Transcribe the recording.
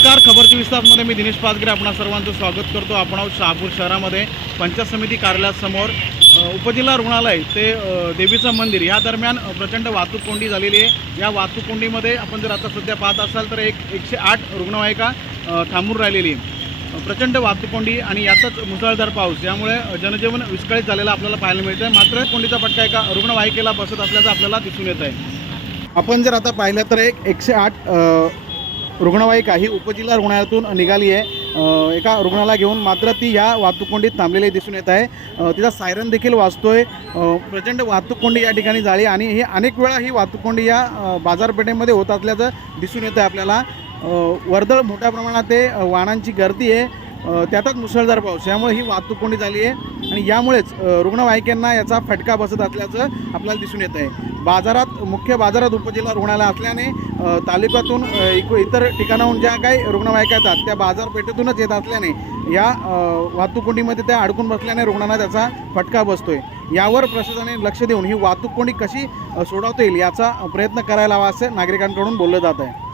नमस्कार खबरची विस्तारमध्ये मी दिनेश पाचगरे आपणा सर्वांचं स्वागत करतो. आपण आहोत शहापूर शहरामध्ये पंचायत समिती कार्यालयासमोर. उपजिल्हा रुग्णालय ते देवीचं मंदिर या दरम्यान प्रचंड वाहतूक कोंडी झालेली आहे. या वाहतूक कोंडीमध्ये आपण जर आता सध्या पाहत असाल तर एक एकशे आठ रुग्णवाहिका थांबून राहिलेली आहे. प्रचंड वाहतूक कोंडी आणि यातच मुसळधार पाऊस. यामुळे जनजीवन विस्कळीत झालेलं आपल्याला पाहायला मिळतं आहे मात्र कोंडीचा फटका एका रुग्णवाहिकेला बसत असल्याचं आपल्याला दिसून येत आहे आपण जर आता पाहिलं तर एक एकशे आठ रुग्णवाहिका ही उपजिल्हा रुग्णालयातून निघाली आहे. एका रुग्णाला घेऊन मात्र ती ह्या वाहतूक कोंडीत थांबलेली दिसून येत आहे. तिचा सायरन देखील वाजतोय. प्रचंड वाहतूक कोंडी या ठिकाणी झाली आणि हे अनेक वेळा ही वाहतूक कोंडी या बाजारपेठेमध्ये होत असल्याचं दिसून येतं आहे आपल्याला वर्दळ मोठ्या प्रमाणात ते वाहनांची गर्दी आहे. त्यातच मुसळधार पाऊस यामुळे ही वाहतूक कोंडी झाली आहे. आणि यामुळेच रुग्णवाहिकांना याचा फटका बसत असल्याचं आपल्याला दिसून येत आहे बाजारात मुख्य बाजारात उपजिल्हा रुग्णालय असल्याने तालुक्यातून इक- इतर ठिकाणाहून ज्या काही रुग्णवाहिका येतात त्या बाजारपेठेतूनच येत असल्याने या वाहतूक कोंडीमध्ये त्या अडकून बसल्याने रुग्णांना त्याचा फटका बसतोय. यावर प्रशासनाने लक्ष देऊन ही वाहतूक कोंडी कशी सोडवता येईल याचा प्रयत्न करायला हवा असं नागरिकांकडून बोललं जात आहे